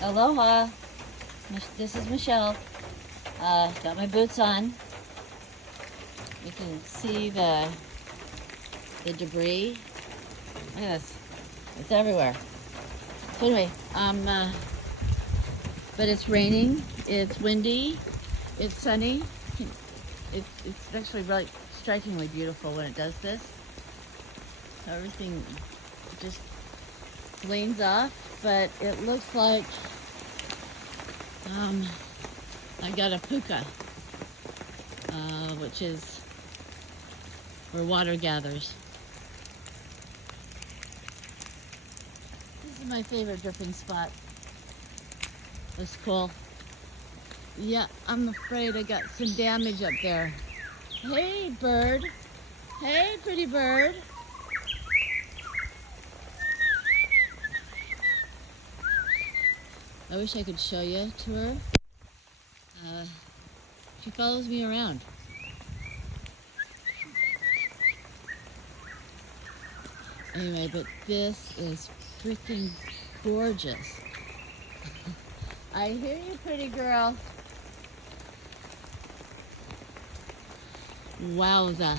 Aloha. This is Michelle. Got my boots on. You can see the debris. Look at this. It's everywhere. So anyway, but it's raining. It's windy. It's sunny. It's actually really strikingly beautiful when it does this. So everything just lanes off, but it looks like I got a puka, which is where water gathers. This is my favorite dripping spot. It's cool. Yeah, I'm afraid I got some damage up there. Hey, bird. Hey, pretty bird. I wish I could show you to her. She follows me around. Anyway, but this is freaking gorgeous. I hear you, pretty girl. Wowza.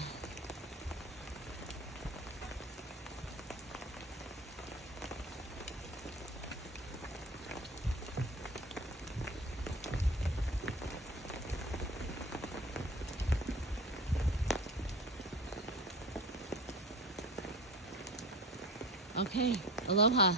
Okay, aloha.